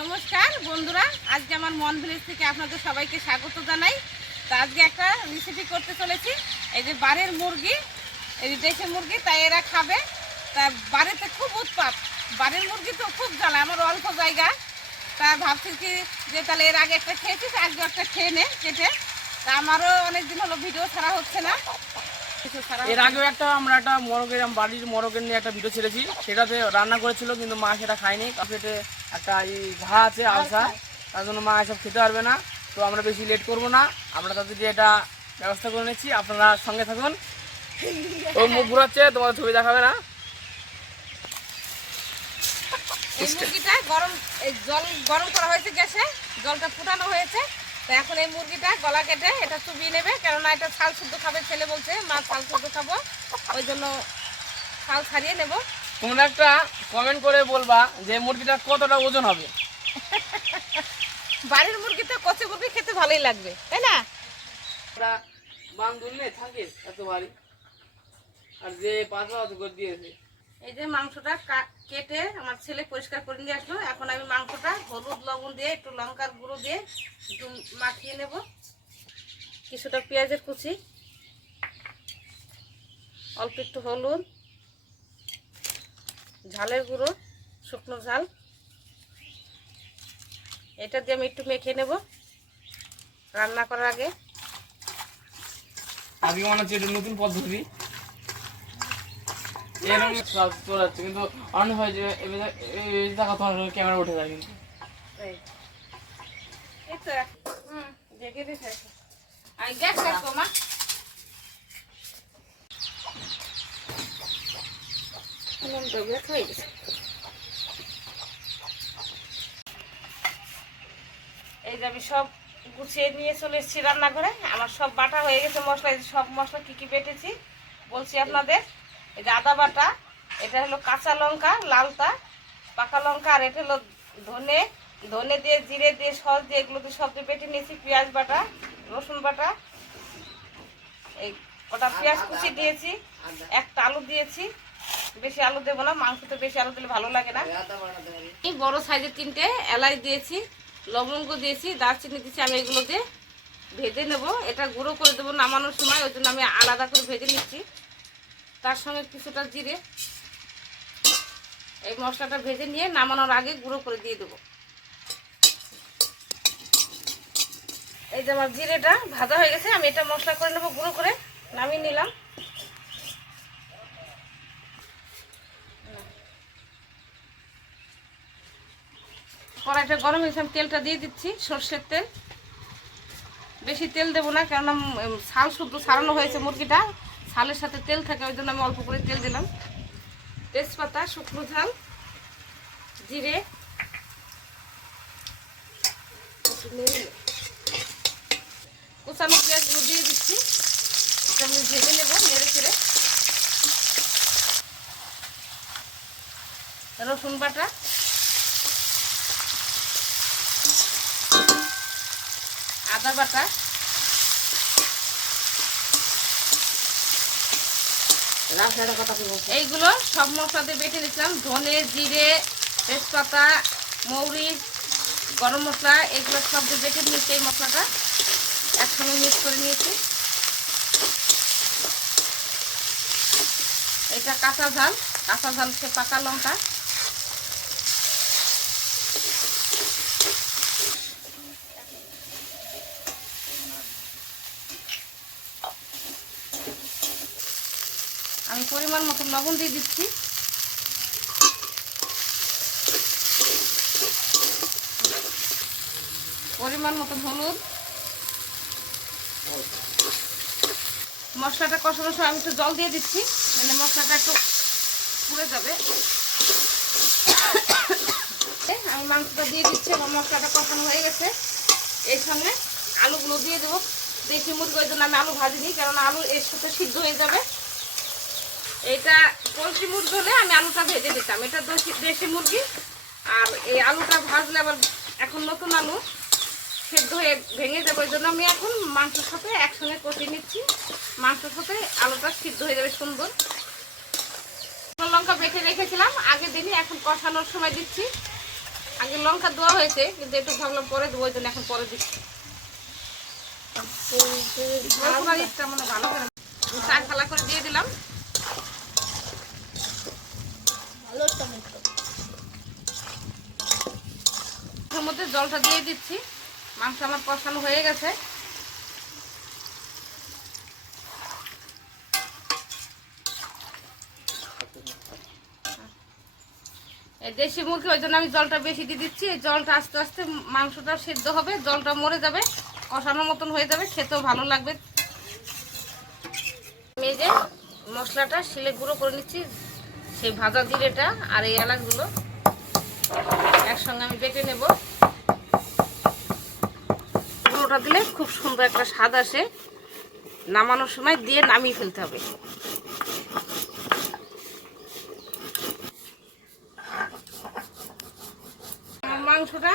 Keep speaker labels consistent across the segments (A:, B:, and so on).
A: নমস্কার, বন্ধুরা, আজকে আমার মন ভিলেজ থেকে আপনাদের সবাইকে স্বাগত জানাই। তো আজকে একটা রেসিপি করতে চলেছি, এই যে বাড়ির মুরগি, এই যে দেশি মুরগি, তাই এরা খাবে। তা বাড়িতে খুব উৎপাত বাড়ির মুরগি তো খুব জ্বালা, আমার অল্প জায়গা। তা ভাবছি কি যে তাহলে এর আগে একটা খেয়েছি আজকে একটা খেয়ে নে, কেটে। তা আমারও অনেক দিন হলো ভিডিও ছাড়া হচ্ছে না।
B: এর আগেও একটা আমরা একটা মরগের বাড়ির মরগের নিয়ে একটা ভিডিও ছেড়েছি। সেটাতে রান্না করেছিল, কিন্তু মা সেটা খায়নি। পেটে একটা এই ঘা আছে, আলসা। তার জন্য মা এসব খেতে পারবে না। তো আমরা বেশি লেট করব না। আমরা তাদের এটা ব্যবস্থা করে নিচ্ছি। আপনারা সঙ্গে থাকুন। ও মুখ ঘুরাচ্ছে তোমার ছবি দেখাবে না।
A: এই জল গরম করা হয়েছে গ্যাসে। জলটা ফুটানো হয়েছে। তো এখন এই মুরগিটা গলা কেটে এটা চুবিয়ে নেবে কেননা এটা ছাল শুদ্ধ খাবে ছেলে বলছে মা ছাল শুদ্ধ খাব। ওই জন্য ছাল ছাড়িয়ে নেব।
B: তোমরা একটা কমেন্ট করে বলবা যে মুরগিটা কতটা ওজন হবে।
A: বাড়ির মুরগিটা কচি মুরগি খেতে ভালোই লাগবে তাই না?
B: থাকে এত বাড়ি আর যে পাঁচা করে দিয়েছে।
A: এই যে মাংসটা কেটে আমার ছেলে পরিষ্কার করে নিয়ে আসলো। এখন আমি মাংসটা হলুদ লবণ দিয়ে, একটু লঙ্কার গুঁড়ো দিয়ে একটু মাখিয়ে নেব। কিছুটা পেঁয়াজের কুচি, অল্প একটু হলুদ, ঝালের গুঁড়ো, শুকনো ঝাল। এটা দিয়ে আমি একটু মেখে নেব রান্না করার আগে।
B: আগে মনে হচ্ছে এটা নতুন পদ্ধতি। এরকম কিন্তু হয় যে দেখা তোমার ক্যামেরা উঠে যায় কিন্তু।
A: এই যে আমি সব গুছিয়ে নিয়ে চলে এসেছি রান্নাঘরে। আমার সব বাটা হয়ে গেছে মশলা সব মশলা কি কি বেটেছি বলছি আপনাদের। এই যে আদা বাটা এটা হলো কাঁচা লঙ্কা লালটা পাকা লঙ্কা আর এটা হলো ধনে ধনে দিয়ে জিরে দিয়ে সস দিয়ে এগুলো দিয়ে সব দিয়ে বেটে নিয়েছি পেঁয়াজ বাটা রসুন বাটা এই ওটা পেঁয়াজ কুচি দিয়েছি একটা আলু দিয়েছি বেশি আলু দেবো না মাংস তো বেশি আলু দিলে ভালো লাগে না। এই বড় সাইজের তিনটে এলাচ দিয়েছি লবঙ্গ দিয়েছি দারচিনি দিয়েছি আমি এগুলো দিয়ে ভেজে নেব। এটা গুঁড়ো করে দেবো নামানোর সময় ওই জন্য আমি আলাদা করে ভেজে নিচ্ছি। তার সঙ্গে কিছুটা জিরে এই মশলাটা ভেজে নিয়ে নামানোর আগে গুঁড়ো করে দিয়ে দেবো। এই যে আমার জিরেটা ভাজা হয়ে গেছে, আমি এটা মশলা করে নেব, গুঁড়ো করে নামিয়ে নিলাম। কড়াইটা গরম হয়েছে, আমি তেলটা দিয়ে দিচ্ছি, সর্ষের তেল। বেশি তেল দেবো না, কেননা ছাল শুদ্ধ ছাড়ানো হয়েছে মুরগিটা। ছালের সাথে তেল থাকে, ওই জন্য আমি অল্প করে তেল দিলাম। তেজপাতা, শুকনো ঝাল, জিরে। কুচানো পেঁয়াজগুলো দিয়ে দিচ্ছি। এটা আমি ভেজে নেব, নেড়ে ছেড়ে রসুন বাটা। আদা বাটা। এইগুলো সব মশলাতে বেটে নিচ্ছিলাম ধনে, জিরে, তেজপাতা মৌরিচ গরম মশলা, এগুলো সব দিয়ে বেটে নিয়েছি এই মশলাটা। একসঙ্গে মিক্স করে নিয়েছি। এটা কাঁচা ঝাল। কাঁচা ঝাল সে পাকা লঙ্কা। পরিমাণ মতো লবণ দিয়ে দিচ্ছি। পরিমাণ মতো হলুদ। মশলাটা কষানোর সময় আমি একটু জল দিয়ে দিচ্ছি মানে মশলাটা একটু পুড়ে যাবে। আমি মাংসটা দিয়ে দিচ্ছি এবং মশলাটা কষানো হয়ে গেছে। এর সঙ্গে আলুগুলো দিয়ে দেবো। দেশি মুরগি ওই জন্য আমি আলু ভাজিনি, কারণ আলু এর সাথে সিদ্ধ হয়ে যাবে। এটা পোলট্রি মুরগি হলে আমি আলুটা ভেজে দিতাম। এটা দেশি মুরগি। আর এই আলুটা ভাজলে আবার এখন নতুন আলু। সেদ্ধ হয়ে ভেঙে যাবে ওই জন্য আমি এখন মাংসের সাথে একসঙ্গে কষিয়ে নিচ্ছি। মাংসের সাথে আলুটা সিদ্ধ হয়ে যাবে সুন্দর। লঙ্কা বেটে রেখেছিলাম। আগের দিনই এখন কষানোর সময় দিচ্ছি। আগে লঙ্কা দেওয়া হয়েছে কিন্তু একটু ভাবলাম পরে দেবো ওই জন্য এখন পরে দিচ্ছি। মানে ভালো করে চার ফালা করে দিয়ে দিলাম।
C: টমেটো
A: জলটা দিয়ে দিচ্ছি। মাংস আমার কষানো হয়ে গেছে। দেশি মুরগি, ওই জন্য আমি জলটা বেশি দিয়ে দিচ্ছি। এই জলটা আস্তে আস্তে মাংসটা সিদ্ধ হবে, জলটা মরে যাবে, কষানোর মতন হয়ে যাবে, খেতেও ভালো লাগবে। মেজে মশলাটা, শিলে গুঁড়ো করে নিচ্ছি। সেই ভাজা জিরেটা আর এই এলাচগুলো একসঙ্গে আমি বেটে নেব। গুঁড়োটা দিলে খুব সুন্দর একটা স্বাদ আসে। নামানোর সময় দিয়ে নামিয়ে ফেলতে হবে। মাংসটা,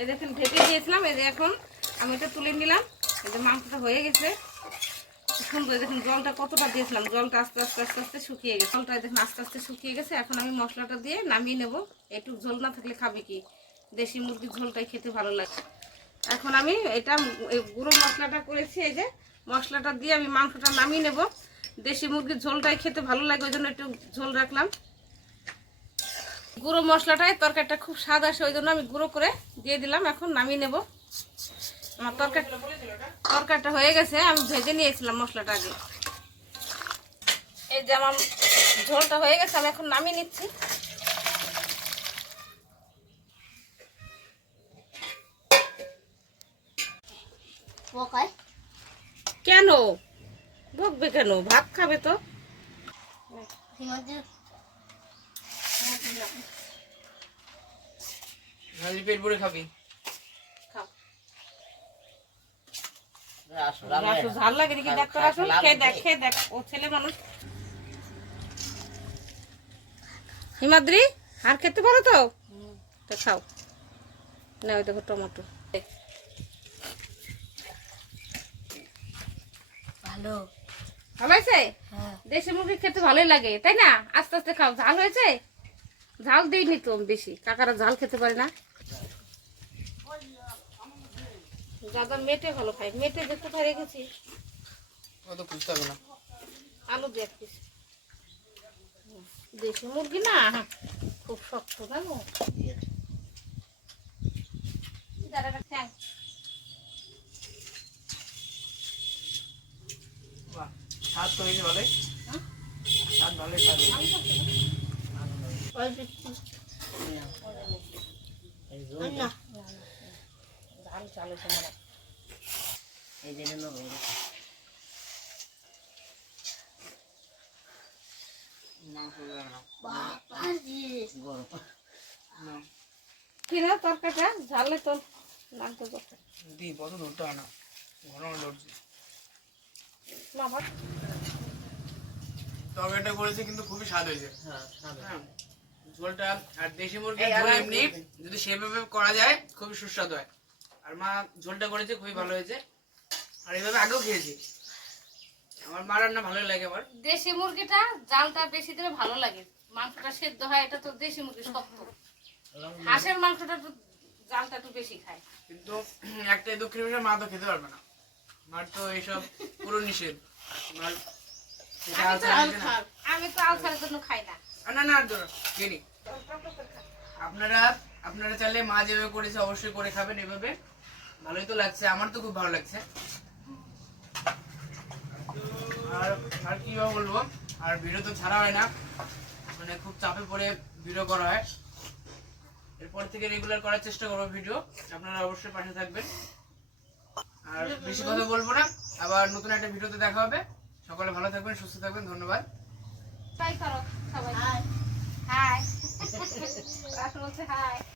A: এই দেখেন ঢেকে দিয়েছিলাম। এই যে এখন আমি এটা তুলে নিলাম। এই যে মাংসটা হয়ে গেছে। সুন্দর দেখুন জলটা কতটা দিয়েছিলাম, জলটা আস্তে আস্তে আস্তে আস্তে শুকিয়ে গেছে। জলটা দেখুন আস্তে আস্তে শুকিয়ে গেছে। এখন আমি মশলাটা দিয়ে নামিয়ে নেব। একটু ঝোল না থাকলে খাবে কি? দেশি মুরগির ঝোলটাই খেতে ভালো লাগে। এখন আমি এটা গুঁড়ো মশলাটা করেছি, এই যে মশলাটা দিয়ে আমি মাংসটা নামিয়ে নেব। দেশি মুরগির ঝোলটাই খেতে ভালো লাগে, ওই জন্য একটু ঝোল রাখলাম। গুঁড়ো মশলাটায় তরকারিটা খুব স্বাদ আসে, ওই জন্য আমি গুঁড়ো করে দিয়ে দিলাম। এখন নামিয়ে নেব। আমার তরকারি তরকারিটা হয়ে গেছে আমি ভেজে নিয়েছিলাম মশলাটা আগে। এই যে আমার ঝোলটা হয়ে গেছে আমি এখন নামিয়ে নিচ্ছি। কেন? বকবে কেন? ভাত খাবে তো।
B: পেট ভরে খাবি।
A: আসো, ঝাল লাগে নাকি ডাক্তার আসুন খেয়ে দেখ খেয়ে দেখ ও ছেলে মানুষ। হিমাদ্রি আর খেতে পারো তো? তো খাও। না ওই দেখো টমেটো।
C: ভালো।
A: ভালো হয়েছে?
C: হ্যাঁ।
A: দেশি মুরগি খেতে ভালোই লাগে তাই না? আস্তে আস্তে খাও। ঝাল হয়েছে? ঝাল দিইনি তো আমি বেশি। কাকারা ঝাল খেতে পারে না। দাদা মেটে ভালো খাই মেটে যে কোথায় রেখেছি?
B: ও খুঁজতে হবে না।
A: আলু দিয়ে এক। দেশি মুরগি না? খুব শক্ত না গো? দাদাটা ঠ্যাং।
B: বাহ স্বাদ তো হয়েছে ভালোই।
A: হুম?
B: স্বাদ ভালোই স্বাদ
C: দিচ্ছি না
A: চাল হয়েছে মনে হয়। ঝালে লাগতো
B: দি হয় ঘন
A: না ভাত।
B: তরকারিটা করেছে কিন্তু খুবই স্বাদ হয়েছে। হ্যাঁ। ঝোলটা আর দেশি মুরগির
A: এই
B: ঝোল
A: আলাদা
B: এমনি যদি সেভাবে করা যায় খুবই সুস্বাদু হয়। আর মা ঝোলটা করেছে খুবই ভালো হয়েছে। আর এইভাবে আগেও খেয়েছি। আমার মা রান্না ভালোই লাগে আমার।
A: দেশি মুরগিটা জালটা বেশি দিলে ভালো লাগে। মাংসটা সেদ্ধ হয় এটা তো দেশি মুরগি শক্ত। হাঁসের মাংসটা তো জালটা একটু বেশি খায়।
B: কিন্তু একটা দক্ষিণ বিষয় মা তো খেতে পারবে না। মার তো এইসব পুরো নিষেধ।
A: আমি তো আলসারের জন্য খাই না।
B: না নি। আপনারা আপনারা চাইলে মা যেভাবে করেছে অবশ্যই করে খাবেন এভাবে। ভালোই তো লাগছে আমার তো খুব ভালো লাগছে। আর আর কি বলব? আর ভিডিও তো ছাড়া হয় না। মানে খুব চাপে পড়ে ভিডিও করা হয়। এরপর থেকে রেগুলার করার চেষ্টা করব ভিডিও। আপনারা অবশ্যই পাশে থাকবেন। আর বেশি কথা বলব না। আবার নতুন একটা ভিডিওতে দেখা হবে। সকলে ভালো থাকবেন সুস্থ থাকবেন ধন্যবাদ।
A: তাই
C: হাই
A: হাই হাই